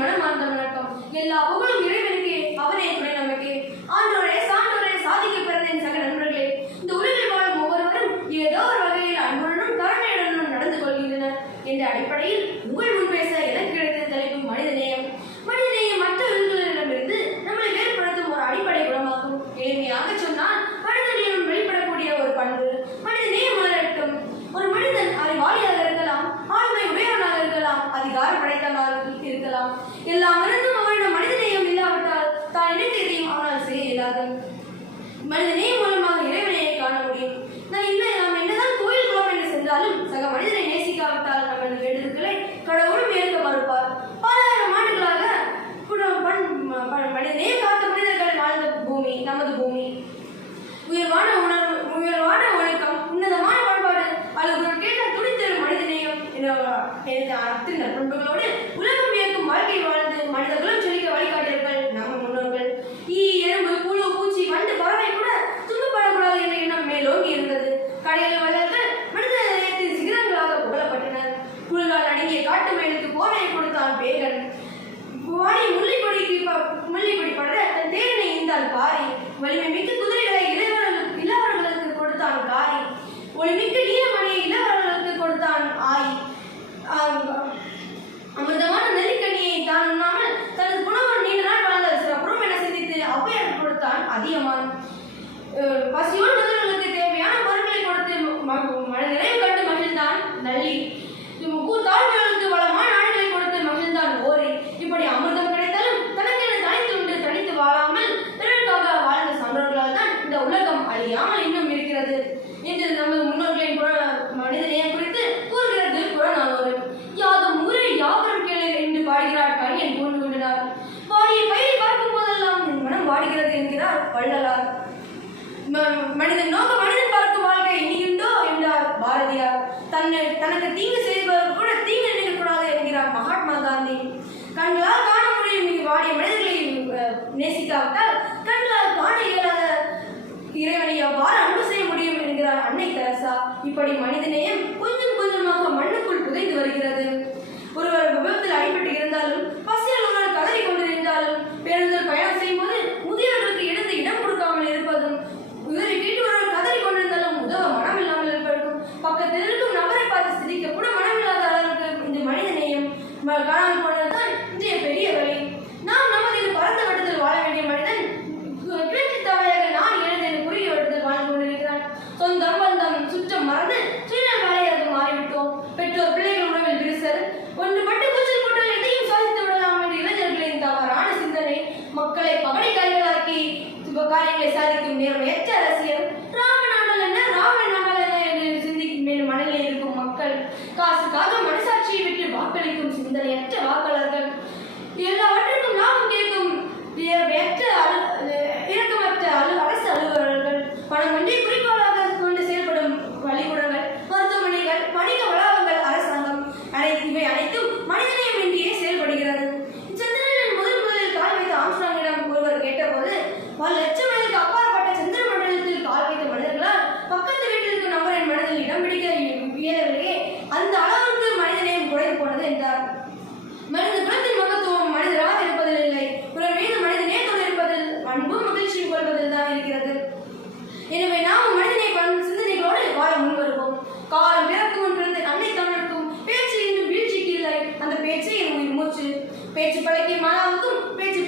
மனமார்ந்த வணக்கம். எல்லா புகழும் இறைவனுக்கே, அவரே துணை நமக்கே. ஆண்டோரே, சான்றோரே, சாதிக்க பிறந்தேன் சக நண்பர்களே. இந்த உலகில் வாழும் ஒவ்வொருவரும் ஏதோ ஒரு வகையில் அன்புடனும் கருணையுடனும் நடந்து கொள்கின்றனர் என்ற அடிப்படையில் உங்கள் முன் பேச எனக்கு கிடைத்த தலைப்பு மனிதநேயம். மனிதநேயம் மற்ற உயிர்களிடமிருந்து நம்மளை வேறுபடுத்தும் ஒரு அடிப்படை குணமாகும். எளிமையாக சொன்னால் மனிதர்களிடம் வெளிப்படக்கூடிய ஒரு பண்பு மனிதநேயம் மலரட்டும். ஒரு மனிதன் அறிவாளியாக இருக்கலாம், ஆண்மை உடையவனாக இருக்கலாம், அதிகாரம் படைத்தவனாக இருக்கலாம். எல்லாம் இருந்தும் அவனிடம் மனிதநேயம் இல்லாவிட்டால் தான் நினைத்ததையும் அவனால் செய்ய இயலாது. மனிதநேயம் மூலமாக இறைவனையை காண முடியும். நாம் என்னதான் கோயில் குளம் என்று சென்றாலும் சக மனிதனை நேசிக்காவிட்டால் நமது வேண்டுதல்களை கடவுளும் ஏற்க மறுப்பார். பலாயிரம் ஆண்டுகளாக மனிதநேயம் காத்த மனிதர்கள் வாழ்ந்த பூமி நமது பூமி. உயர்வான உணர்வு, உயர்வான ஒழுக்கம், உன்னதமான பண்பாடு, அழுகுறல் கேட்ட துணித்தரும் மனிதநேயம் என்ற அத்தனை பண்புகளோடு உலகம் இயக்கும் வாழ்க்கை வாழ்ந்து மனிதர்களும் செழிக்க வழிகாட்டியவர்கள் நம்ம முன்னோர்கள். எறும்பு, புழு, பூச்சி, வண்டு, பறவை கூட துன்பப்படக்கூடாது என்ற எண்ணம் மேலோங்கி இருந்தது. கடையில் வள்ளல்கள் மனித நேயத்தின் சிகரங்களாக புகழப்பட்டனர். புல்கால் அடங்கிய காட்டு மயிலுக்கு போரை கொடுத்தான் பேகன். வாடி முள்ளிப்பொடி பட தன் தேரனை ஈந்தால் பாரி. வலிமை மிக்க குதிரைகளை இளவர்களுக்கு கொடுத்தான் காரி. ஒளிமிக்க நீலமணியை இளவர்களுக்கு கொடுத்தான் ஆய். அமிர்தமான நெல்லிக்கனியை தான் உண்ணாமல் தனது குணவன் நீண்ட நாள் வாழ்ந்த சிறப்புறம் என சிந்தித்து ஔவையார் கொடுத்தான் அதியமான். பசியோடு முதல்களுக்கு தேவையான பொருட்களை கொடுத்து மன நிறைவு கண்டு மகிழ்ந்தான் நள்ளி. தாழ்வுகளுக்கு வளமான நாடுகளை கொடுத்து மகிழ்ந்தான் ஓரி. இப்படி அமிர்தம் கிடைத்தாலும் தனக்கென தனித்துண்டு தனித்து வாழாமல் பிறருக்காக வாழ்ந்த சான்றோர்களால் தான் இந்த உலகம் அழியாமல் இன்னும் இருக்கிறது என்று நமது முன்னோர்களின் மனிதநேயம் குறித்து கூறுகிறது புறநானூறு. யாதும் ஊரே யாவரும் கேளு என்று பாடுகிறார் கணியன் கூண்டுகின்றார். வாடிய பயிரை பார்க்கும் போதெல்லாம் என் மனம் வாடுகிறது என்கிறார் வள்ளலார். மனிதன் நோக்க மனிதன் பார்க்கும் வாழ்க்கை இனியுண்டோ என்றார் பாரதியார். தனக்கு தீங்கு செய்பவர் கூட தீங்கு நினைக்கக்கூடாது என்கிறார் மகாத்மா காந்தி. கண்களால் காண முடியும் வாடிய மனிதர்களை நேசிக்காவிட்டால் கண்களால் காண இயலாத இறைவனை எவ்வாறு அன்பு செய்ய முடியும் என்கிறார் அன்னை தெரசா. இப்படி மனிதநேயம் கொஞ்சம் கொஞ்சமாக மண்ணுக்குள் புதைந்து வருகிறது. ஒருவர் விபத்தில் அடிபட்டு இருந்தாலும், பசியால் ஒருவர் கதறி கொண்டு இருந்தாலும், பேருந்தில் பயணம் செய்யும் போது முதியவர்களுக்கு எடுத்து இடம் கொடுக்காமல் இருப்பதும், உதவி கேட்டு ஒருவர் கதறி கொண்டிருந்தாலும் உதவ மனம் இல்லாமல் இருப்பதும், பக்கத்தில் இருக்கும் நபரை பார்த்து சிரிக்க கூட மனமில்லாத அளவுக்கு இந்த மனிதநேயம் காணாமல் போனதுதான் இன்றைய பெரிய வழி. நாம் நமது பரந்த வட்டத்தில் வாழ வேண்டிய மனிதன் தவையாக நான் எழுத குறுகிய வட்டத்தில் வாழ்ந்து கொண்டிருக்கிறான். சொந்தம் பந்தம் சுற்றம் மறந்து சுயநல வேலையாக மாறிவிட்டோம். பெற்றோர் பிள்ளைகள் உணவில் விரிசல், ஒன்றுபட்டு கூச்சல் போட்டால் எதையும் சாதித்து விடலாம் என்ற இளைஞர்களின் தவறான சிந்தனை, மக்களை பகடைக்காரிகளாக்கி காரியங்களை சாதிக்கும் நேர்மையற்ற அரசியல், ராமநாடல் என்ன ராவண நாடல் என்ன என்று சிந்திக்கும் மேலும் மனநிலை இருக்கும் மக்கள், காசுக்காக மனசாட்சியை விட்டு வாக்களிக்கும் சிந்தனையற்ற வாக்காளர்கள், எல்லாவற்றிற்கும் லாபம் கேட்கும் இரக்கமற்ற அரசு அலுவலர்கள், பணமின்றி குறிக்கோளாக கொண்டு செயல்படும் பள்ளிக்கூடங்கள், மருத்துவமனைகள், வணிக வளாகங்கள், அரசாங்கம், இவை அனைத்தும் மனிதநேயம் இன்றியே செயல்படுகிறது. சந்திரனில் முதலில் கால் வைத்த ஆம்ஸ்ட்ராங்கிடம் ஒருவர் கேட்டபோது, பல லட்சம் மைலுக்கு அப்பாற்பட்ட சந்திர மண்டலத்தில் கால் வைத்த மனிதர்களால் பக்கத்து வீட்டில் இருக்கும் நபரின் மனதில் இடம் பிடிக்க இயலவில்லையே, அந்த அளவுக்கு மனிதநேயம் குறைந்து போனது என்றார். மனித குலத்தின் மகத்துவம் மனிதராக இருப்பதில் இல்லை, பிறர் மீது மனித நேயத்தோடு இருப்பதில், அன்பும் மகிழ்ச்சியும் கொள்வதில் தான் இருக்கிறது. எனவே நாம் மனிதநேய சிந்தனைகளோடு வாழ முன்வருவோம். காலம் பிறக்கும் முன் பிறந்த அன்னை தமிழுக்கும் பேச்சு இன்னும் வீழ்ச்சிக்கு இல்லை, அந்த பேச்சை என் உயிர் மூச்சு. பேச்சு பழக்கிய மாணவருக்கும் பேச்சு